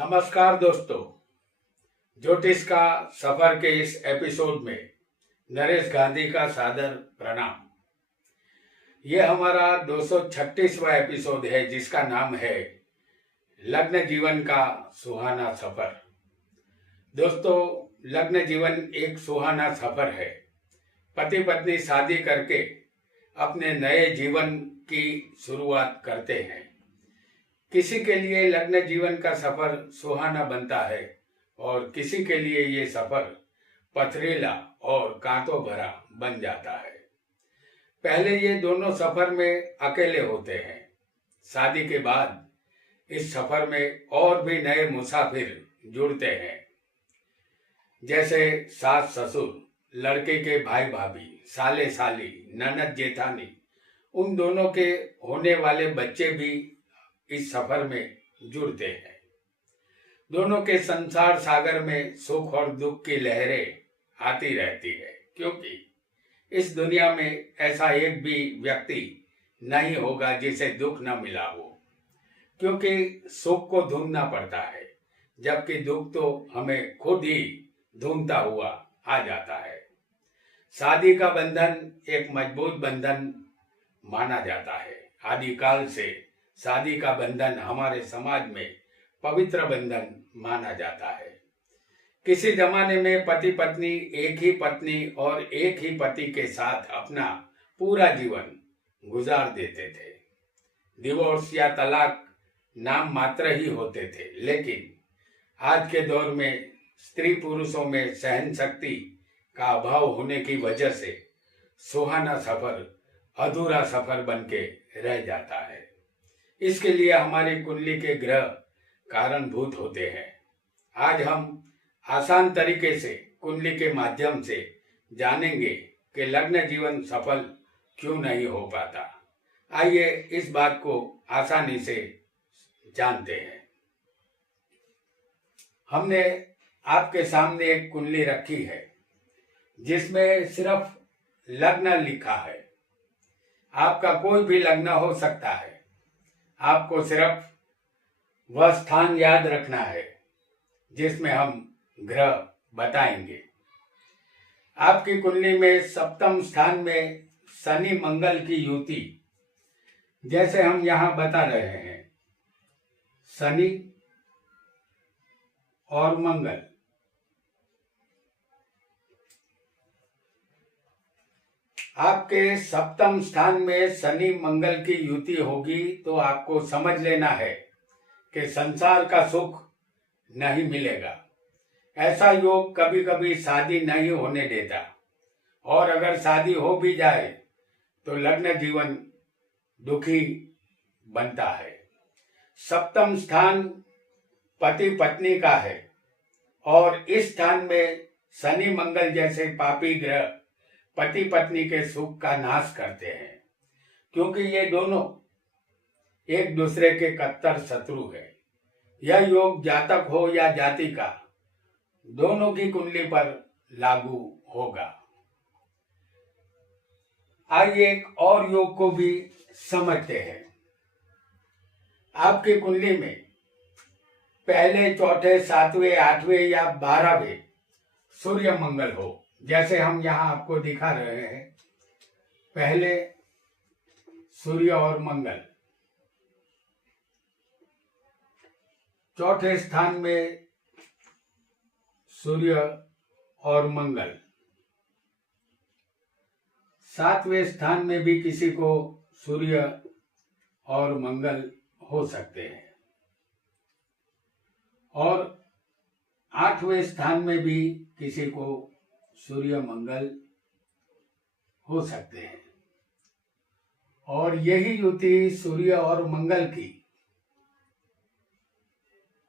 नमस्कार दोस्तों, ज्योतिष का सफर के इस एपिसोड में नरेश गांधी का सादर प्रणाम। ये हमारा 236वां एपिसोड है जिसका नाम है लग्न जीवन का सुहाना सफर। दोस्तों, लग्न जीवन एक सुहाना सफर है। पति पत्नी शादी करके अपने नए जीवन की शुरुआत करते हैं। किसी के लिए लग्न जीवन का सफर सुहाना बनता है और किसी के लिए ये सफर पथरीला और कांटों भरा बन जाता है। पहले ये दोनों सफर में अकेले होते हैं। शादी के बाद इस सफर में और भी नए मुसाफिर जुड़ते हैं, जैसे सास ससुर, लड़के के भाई भाभी, साले साली, ननद जेठानी। उन दोनों के होने वाले बच्चे भी इस सफर में जुड़ते हैं। दोनों के संसार सागर में सुख और दुख की लहरें आती रहती है, क्योंकि इस दुनिया में ऐसा एक भी व्यक्ति नहीं होगा जिसे दुख न मिला हो। क्योंकि सुख को ढूंढना पड़ता है, जबकि दुख तो हमें खुद ही ढूंढता हुआ आ जाता है। शादी का बंधन एक मजबूत बंधन माना जाता है। आदिकाल से शादी का बंधन हमारे समाज में पवित्र बंधन माना जाता है। किसी जमाने में पति पत्नी एक ही पत्नी और एक ही पति के साथ अपना पूरा जीवन गुजार देते थे। डिवोर्स या तलाक नाम मात्र ही होते थे, लेकिन आज के दौर में स्त्री पुरुषों में सहन शक्ति का अभाव होने की वजह से सुहाना सफर अधूरा सफर बनके रह जाता है। इसके लिए हमारी कुंडली के ग्रह कारणभूत होते हैं। आज हम आसान तरीके से कुंडली के माध्यम से जानेंगे कि लग्न जीवन सफल क्यों नहीं हो पाता। आइए इस बात को आसानी से जानते हैं। हमने आपके सामने एक कुंडली रखी है जिसमें सिर्फ लग्न लिखा है। आपका कोई भी लग्न हो सकता है। आपको सिर्फ वह स्थान याद रखना है जिसमें हम ग्रह बताएंगे। आपकी कुंडली में सप्तम स्थान में शनि मंगल की युति, जैसे हम यहां बता रहे हैं, शनि और मंगल। आपके सप्तम स्थान में शनि मंगल की युति होगी तो आपको समझ लेना है कि संसार का सुख नहीं मिलेगा। ऐसा योग कभी कभी शादी नहीं होने देता, और अगर शादी हो भी जाए तो लग्न जीवन दुखी बनता है। सप्तम स्थान पति पत्नी का है और इस स्थान में शनि मंगल जैसे पापी ग्रह पति पत्नी के सुख का नाश करते हैं, क्योंकि ये दोनों एक दूसरे के कट्टर शत्रु है। यह योग जातक हो या जातिका, दोनों की कुंडली पर लागू होगा। आइए एक और योग को भी समझते हैं। आपकी कुंडली में पहले, चौथे, सातवें, आठवें या 12वें सूर्य मंगल हो, जैसे हम यहाँ आपको दिखा रहे हैं। पहले सूर्य और मंगल, चौथे स्थान में सूर्य और मंगल, सातवें स्थान में भी किसी को सूर्य और मंगल हो सकते हैं, और आठवें स्थान में भी किसी को सूर्य मंगल हो सकते हैं। और यही युति सूर्य और मंगल की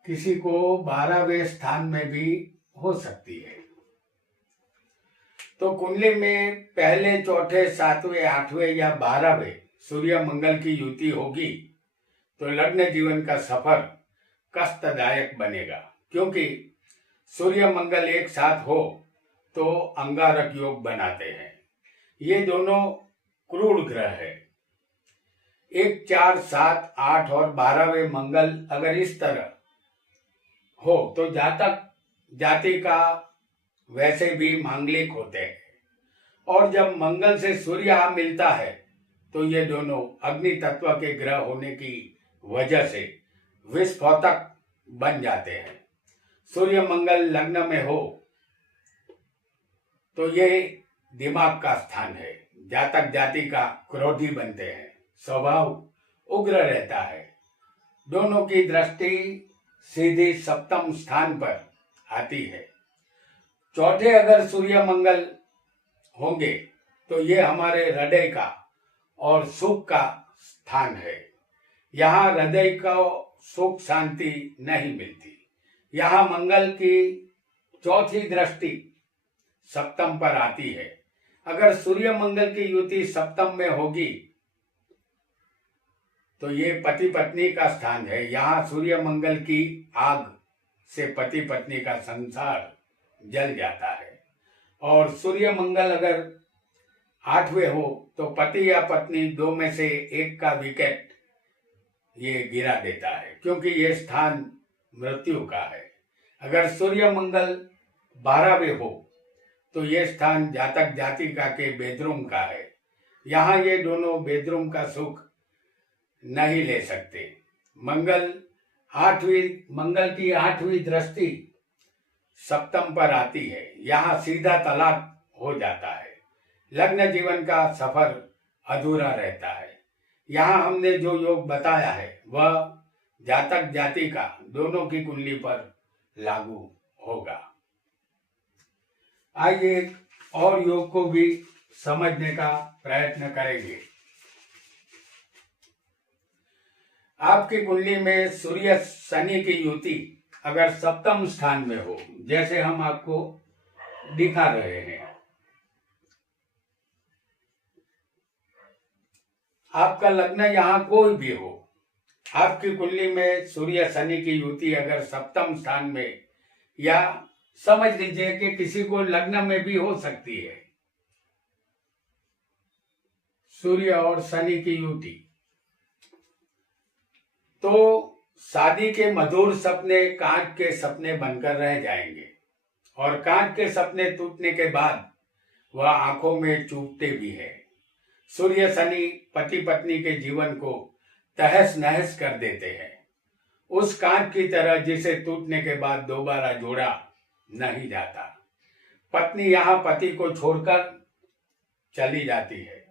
किसी को 12वें स्थान में भी हो सकती है। तो कुंडली में पहले, चौथे, सातवें, आठवें या 12वें सूर्य मंगल की युति होगी तो लग्न जीवन का सफर कष्टदायक बनेगा, क्योंकि सूर्य मंगल एक साथ हो तो अंगारक योग बनाते हैं। ये दोनों क्रूर ग्रह है। 1, 4, 7, 8 और 12वें मंगल अगर इस तरह हो तो जातक जाति का वैसे भी मांगलिक होते हैं, और जब मंगल से सूर्य आ मिलता है तो ये दोनों अग्नि तत्व के ग्रह होने की वजह से विस्फोटक बन जाते हैं। सूर्य मंगल लग्न में हो तो ये दिमाग का स्थान है। जातक जाति का क्रोधी बनते हैं, स्वभाव उग्र रहता है। दोनों की दृष्टि सीधी सप्तम स्थान पर आती है। चौथे अगर सूर्य मंगल होंगे तो ये हमारे हृदय का और सुख का स्थान है। यहाँ हृदय को सुख शांति नहीं मिलती। यहाँ मंगल की चौथी दृष्टि सप्तम पर आती है। अगर सूर्य मंगल की युति सप्तम में होगी तो ये पति पत्नी का स्थान है। यहाँ सूर्य मंगल की आग से पति पत्नी का संसार जल जाता है। और सूर्य मंगल अगर 8वें हो तो पति या पत्नी दो में से एक का विकेट ये गिरा देता है, क्योंकि ये स्थान मृत्यु का है। अगर सूर्य मंगल 12वें हो तो ये स्थान जातक जातिका के बेडरूम का है। यहाँ ये दोनों बेडरूम का सुख नहीं ले सकते। मंगल की 8वीं दृष्टि सप्तम पर आती है। यहाँ सीधा तलाक हो जाता है। लग्न जीवन का सफर अधूरा रहता है। यहाँ हमने जो योग बताया है वह जातक जाति का दोनों की कुंडली पर लागू होगा। आइए एक और योग को भी समझने का प्रयत्न करेंगे। आपकी कुंडली में सूर्य शनि की युति अगर सप्तम स्थान में हो, जैसे हम आपको दिखा रहे हैं, आपका लग्न यहाँ कोई भी हो, आपकी कुंडली में सूर्य शनि की युति अगर सप्तम स्थान में, या समझ लीजिए कि किसी को लग्न में भी हो सकती है सूर्य और शनि की युति, तो शादी के मधुर सपने कांच के सपने बनकर रह जाएंगे। और कांच के सपने टूटने के बाद वह आंखों में चुभते भी है। सूर्य शनि पति पत्नी के जीवन को तहस नहस कर देते हैं, उस कांच की तरह जिसे टूटने के बाद दोबारा जोड़ा नहीं जाता। पत्नी यहाँ पति को छोड़कर चली जाती है,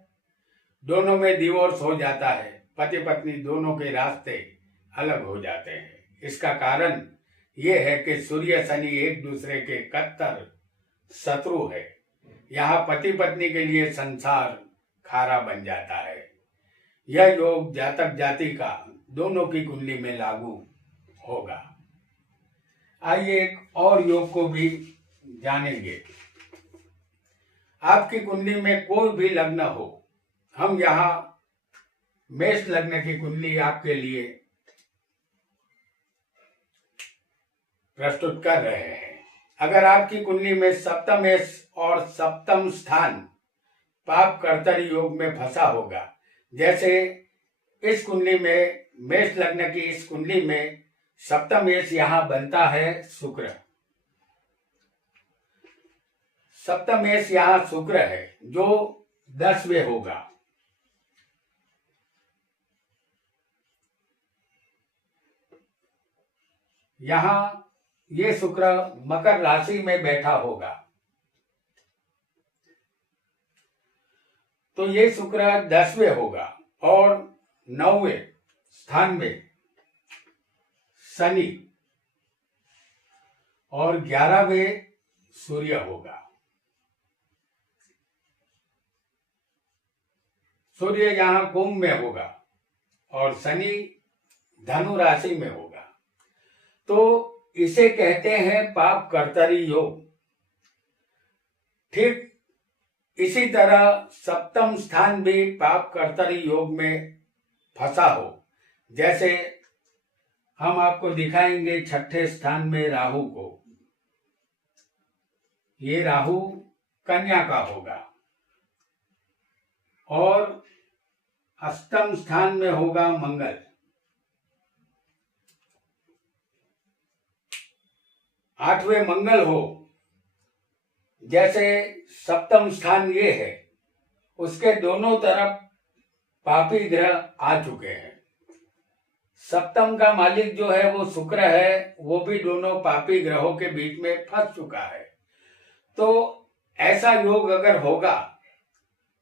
दोनों में डिवोर्स हो जाता है, पति पत्नी दोनों के रास्ते अलग हो जाते हैं। इसका कारण यह है कि सूर्य शनि एक दूसरे के कट्टर शत्रु है। यहाँ पति पत्नी के लिए संसार खारा बन जाता है। यह योग जातक जाति का दोनों की कुंडली में लागू होगा। आइए एक और योग को भी जानेंगे। आपकी कुंडली में कोई भी लग्न हो, हम यहाँ मेष लग्न की कुंडली आपके लिए प्रस्तुत कर रहे हैं। अगर आपकी कुंडली में सप्तमेश और सप्तम स्थान पाप कर्तरी योग में फंसा होगा, जैसे इस कुंडली में मेष लग्न की इस कुंडली में सप्तमेश यहाँ बनता है शुक्र, सप्तमेश यहाँ शुक्र है जो 10वें होगा। यहाँ ये शुक्र मकर राशि में बैठा होगा, तो ये शुक्र 10वें होगा। और 9वें स्थान में शनि और 11वें सूर्य होगा। सूर्य यहाँ कुंभ में होगा और शनि धनु राशि में होगा। तो इसे कहते हैं पाप कर्तरी योग। ठीक इसी तरह सप्तम स्थान भी पाप कर्तरी योग में फंसा हो, जैसे हम आपको दिखाएंगे 6ठे स्थान में राहु को। ये राहु कन्या का होगा और अष्टम स्थान में होगा मंगल। आठवें मंगल हो, जैसे सप्तम स्थान ये है, उसके दोनों तरफ पापी ग्रह आ चुके हैं। सप्तम का मालिक जो है वो शुक्र है, वो भी दोनों पापी ग्रहों के बीच में फंस चुका है। तो ऐसा योग अगर होगा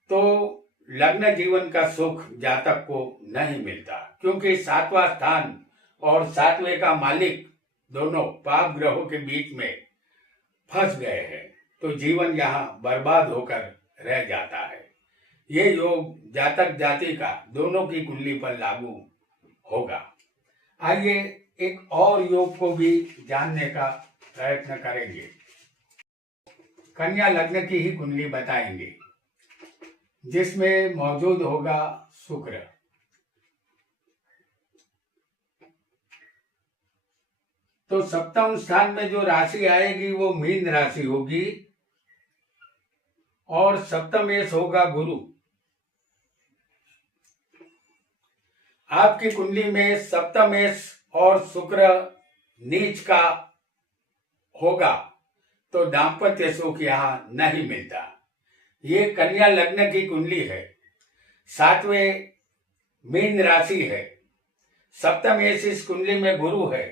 तो लग्न जीवन का सुख जातक को नहीं मिलता, क्योंकि सातवां स्थान और सातवें का मालिक दोनों पाप ग्रहों के बीच में फंस गए हैं, तो जीवन यहाँ बर्बाद होकर रह जाता है। ये योग जातक जाति का दोनों की कुंडली पर लागू होगा। आइए एक और योग को भी जानने का प्रयत्न करेंगे। कन्या लग्न की ही कुंडली बताएंगे, जिसमें मौजूद होगा शुक्र। तो सप्तम स्थान में जो राशि आएगी वो मीन राशि होगी और सप्तमेश होगा गुरु। आपकी कुंडली में सप्तमेश और शुक्र नीच का होगा तो दाम्पत्य सुख यहां नहीं मिलता। ये कन्या लग्न की कुंडली है, सातवें मीन राशि है, सप्तमेश इस कुंडली में गुरु है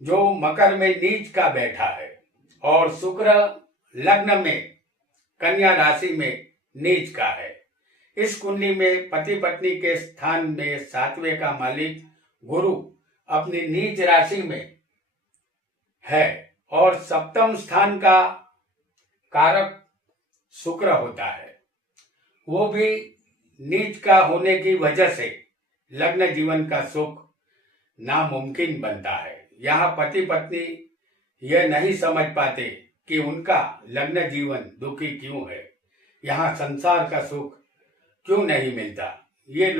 जो मकर में नीच का बैठा है, और शुक्र लग्न में कन्या राशि में नीच का है। इस कुंडली में पति पत्नी के स्थान में सातवें का मालिक गुरु अपनी नीच राशि में है और सप्तम स्थान का कारक शुक्र होता है, वो भी नीच का होने की वजह से लग्न जीवन का सुख नामुमकिन बनता है। यहाँ पति पत्नी यह नहीं समझ पाते कि उनका लग्न जीवन दुखी क्यों है, यहाँ संसार का सुख क्यों नहीं मिलता। ये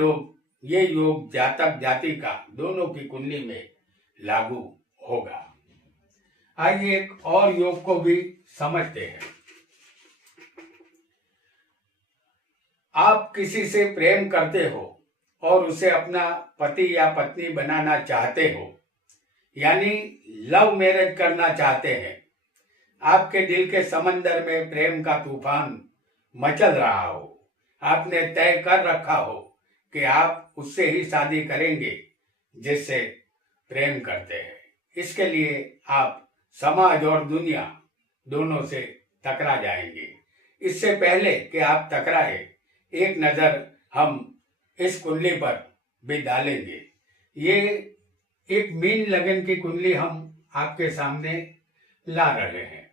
योग जातक जाति का दोनों की कुंडली में लागू होगा। आइए एक और योग को भी समझते हैं। आप किसी से प्रेम करते हो और उसे अपना पति या पत्नी बनाना चाहते हो, यानी लव मैरिज करना चाहते हैं। आपके दिल के समंदर में प्रेम का तूफान मचल रहा हो, आपने तय कर रखा हो कि आप उससे ही शादी करेंगे जिससे प्रेम करते हैं। इसके लिए आप समाज और दुनिया दोनों से टकरा जाएंगे। इससे पहले कि आप टकराए, एक नजर हम इस कुंडली पर भी डालेंगे। ये एक मीन लगन की कुंडली हम आपके सामने ला रहे हैं।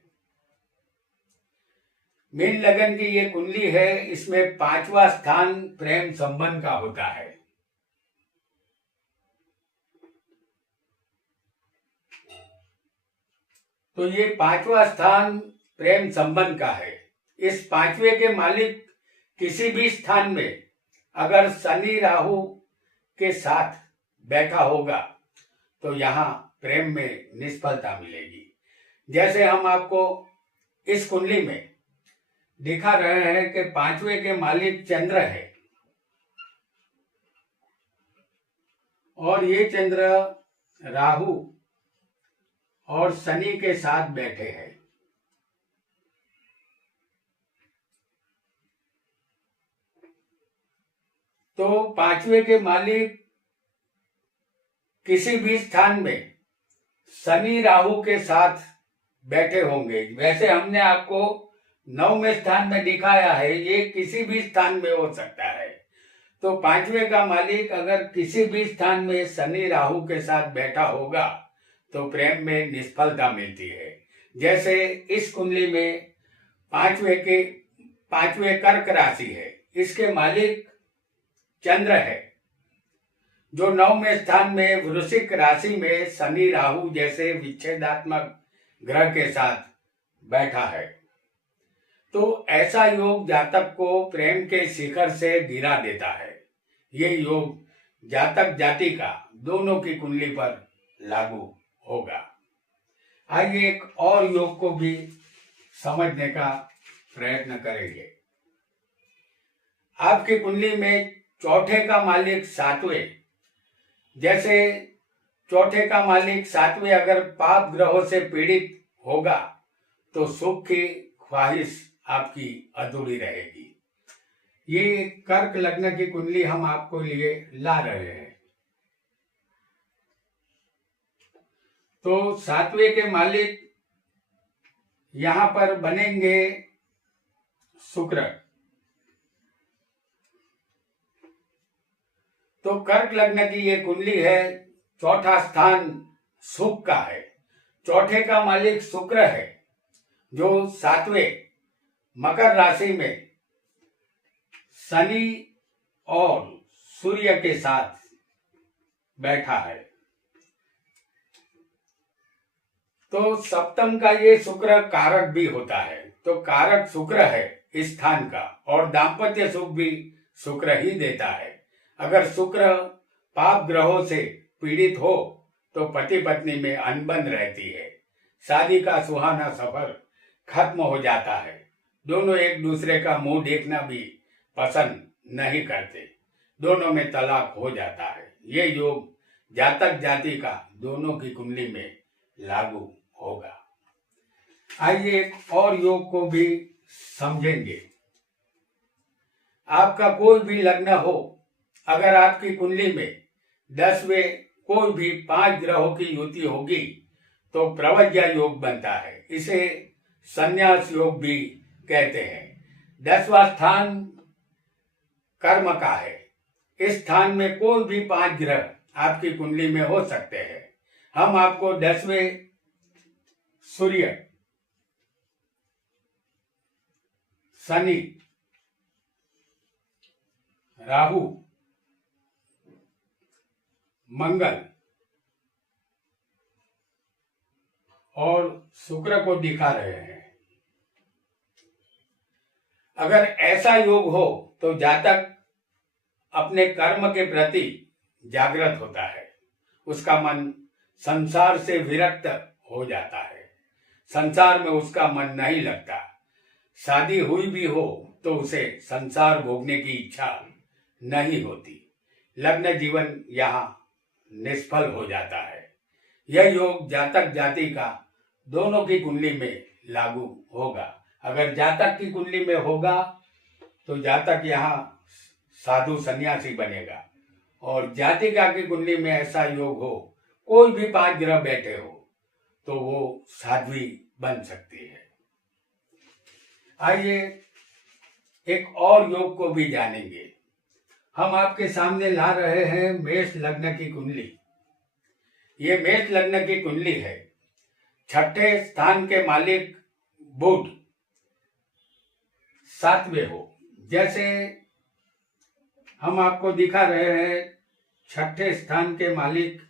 मीन लगन की ये कुंडली है, इसमें पांचवा स्थान प्रेम संबंध का होता है। तो ये पांचवा स्थान प्रेम संबंध का है। इस पांचवे के मालिक किसी भी स्थान में अगर शनि राहु के साथ बैठा होगा तो यहाँ प्रेम में निष्फलता मिलेगी। जैसे हम आपको इस कुंडली में दिखा रहे हैं कि पांचवे के मालिक चंद्र है और ये चंद्र राहु और शनि के साथ बैठे हैं। तो पांचवे के मालिक किसी भी स्थान में शनि राहु के साथ बैठे होंगे। वैसे हमने आपको 9वें स्थान में दिखाया है, ये किसी भी स्थान में हो सकता है। तो पांचवे का मालिक अगर किसी भी स्थान में शनि राहु के साथ बैठा होगा तो प्रेम में निष्फलता मिलती है। जैसे इस कुंडली में पांचवे कर्क राशि है, इसके मालिक चंद्र है जो 9वें स्थान में वृश्चिक राशि में शनि राहु जैसे विच्छेदात्मक ग्रह के साथ बैठा है। तो ऐसा योग जातक को प्रेम के शिखर से गिरा देता है। ये योग जातक जाति का दोनों की कुंडली पर लागू होगा। आइए एक और योग को भी समझने का प्रयत्न करेंगे। आपकी कुंडली में चौथे का मालिक सातवें, जैसे चौथे का मालिक सातवें अगर पाप ग्रहों से पीड़ित होगा तो सुख की ख्वाहिश आपकी अधूरी रहेगी। ये कर्क लग्न की कुंडली हम आपको लिए ला रहे हैं। तो सातवें के मालिक यहां पर बनेंगे शुक्र। तो कर्क लग्न की ये कुंडली है, चौथा स्थान सुख का है। चौथे का मालिक शुक्र है जो सातवें मकर राशि में शनि और सूर्य के साथ बैठा है। तो सप्तम का ये शुक्र कारक भी होता है। तो कारक शुक्र है इस स्थान का, और दाम्पत्य सुख भी शुक्र ही देता है। अगर शुक्र पाप ग्रहों से पीड़ित हो तो पति पत्नी में अनबन रहती है, शादी का सुहाना सफर खत्म हो जाता है, दोनों एक दूसरे का मुंह देखना भी पसंद नहीं करते, दोनों में तलाक हो जाता है। ये योग जातक जाति का दोनों की कुंडली में लागू होगा। आइए एक और योग को भी समझेंगे। आपका कोई भी लग्न हो, अगर आपकी कुंडली में 10वें कोई भी 5 ग्रहों की युति होगी तो प्रवज्ञा योग बनता है। इसे संन्यास योग भी कहते हैं। 10वां स्थान कर्म का है। इस स्थान में कोई भी 5 ग्रह आपकी कुंडली में हो सकते हैं। हम आपको 10वें सूर्य, शनि, राहु, मंगल और शुक्र को दिखा रहे हैं। अगर ऐसा योग हो तो जातक अपने कर्म के प्रति जागृत होता है, उसका मन संसार से विरक्त हो जाता है, संसार में उसका मन नहीं लगता। शादी हुई भी हो तो उसे संसार भोगने की इच्छा नहीं होती, लग्न जीवन यहाँ निष्फल हो जाता है। यह योग जातक जाति का दोनों की कुंडली में लागू होगा। अगर जातक की कुंडली में होगा तो जातक यहाँ साधु सन्यासी बनेगा, और जातिका की कुंडली में ऐसा योग हो, कोई भी 5 ग्रह बैठे हो, तो वो साध्वी बन सकती है। आइए एक और योग को भी जानेंगे। हम आपके सामने ला रहे हैं मेष लग्न की कुंडली। ये मेष लग्न की कुंडली है। छठे स्थान के मालिक बुध 7वें हो। जैसे हम आपको दिखा रहे हैं, छठे स्थान के मालिक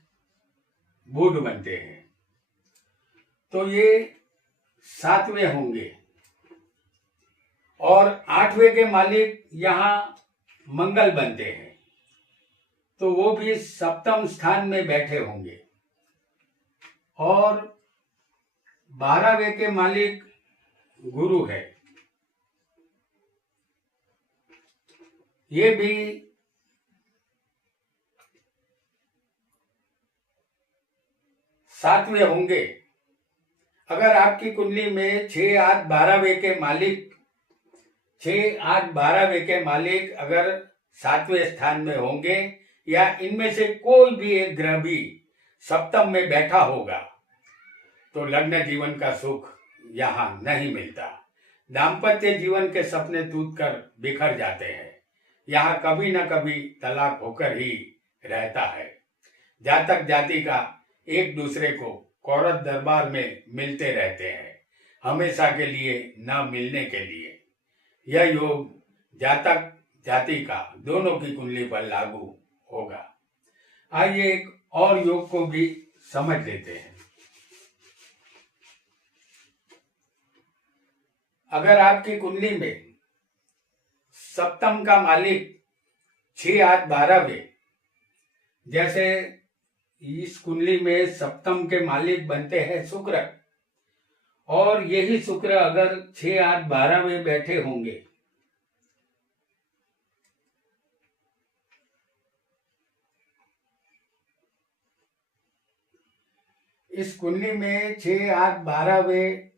बुध बनते हैं, तो ये 7वें होंगे। और 8वें के मालिक यहाँ मंगल बनते हैं, तो वो भी सप्तम स्थान में बैठे होंगे। और 12वें के मालिक गुरु है, ये भी सातवें होंगे। अगर आपकी कुंडली में 6, 8, 12वें के मालिक 6, 8, 12वें के मालिक अगर 7वें स्थान में होंगे, या इनमें से कोई भी एक ग्रह भी सप्तम में बैठा होगा, तो लग्न जीवन का सुख यहाँ नहीं मिलता। दाम्पत्य जीवन के सपने टूट कर बिखर जाते हैं। यहाँ कभी न कभी तलाक होकर ही रहता है। जातक जाति का एक दूसरे को कोर्ट दरबार में मिलते रहते हैं, हमेशा के लिए न मिलने के लिए। यह योग जातक जाति का दोनों की कुंडली पर लागू होगा। आइए एक और योग को भी समझ लेते हैं। अगर आपकी कुंडली में सप्तम का मालिक 6, 8, 12वें, जैसे इस कुंडली में सप्तम के मालिक बनते हैं शुक्र, और यही शुक्र अगर 6, 8, 12वें बैठे होंगे, इस कुंडली में 6, 8, 12वें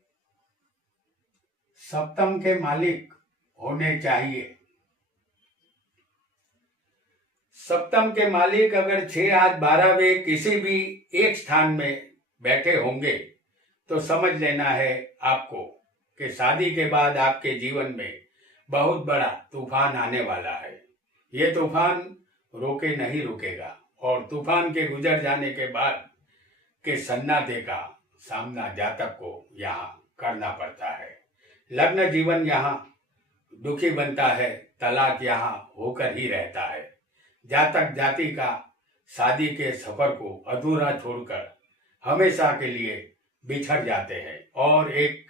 सप्तम के मालिक होने चाहिए। सप्तम के मालिक अगर 6, 8, 12वें किसी भी एक स्थान में बैठे होंगे तो समझ लेना है आपको कि शादी के बाद आपके जीवन में बहुत बड़ा तूफान आने वाला है। ये तूफान रोके नहीं रुकेगा और तूफान के गुजर जाने के बाद के सन्नाटे का सामना जातक को यहाँ करना पड़ता है। लग्न जीवन यहाँ दुखी बनता है, तलाक यहाँ होकर ही रहता है। जातक जाति का शादी के सफर को अधूरा छोड़कर हमेशा के लिए बिछड़ जाते हैं और एक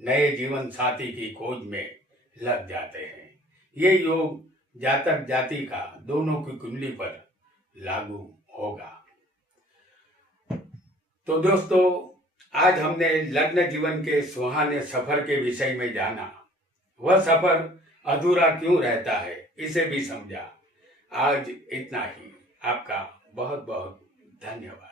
नए जीवन साथी की खोज में लग जाते हैं। ये योग जातक जाति का दोनों की कुंडली पर लागू होगा। तो दोस्तों, आज हमने लग्न जीवन के सुहाने सफर के विषय में जाना। वह सफर अधूरा क्यों रहता है इसे भी समझा। आज इतना ही। आपका बहुत बहुत धन्यवाद।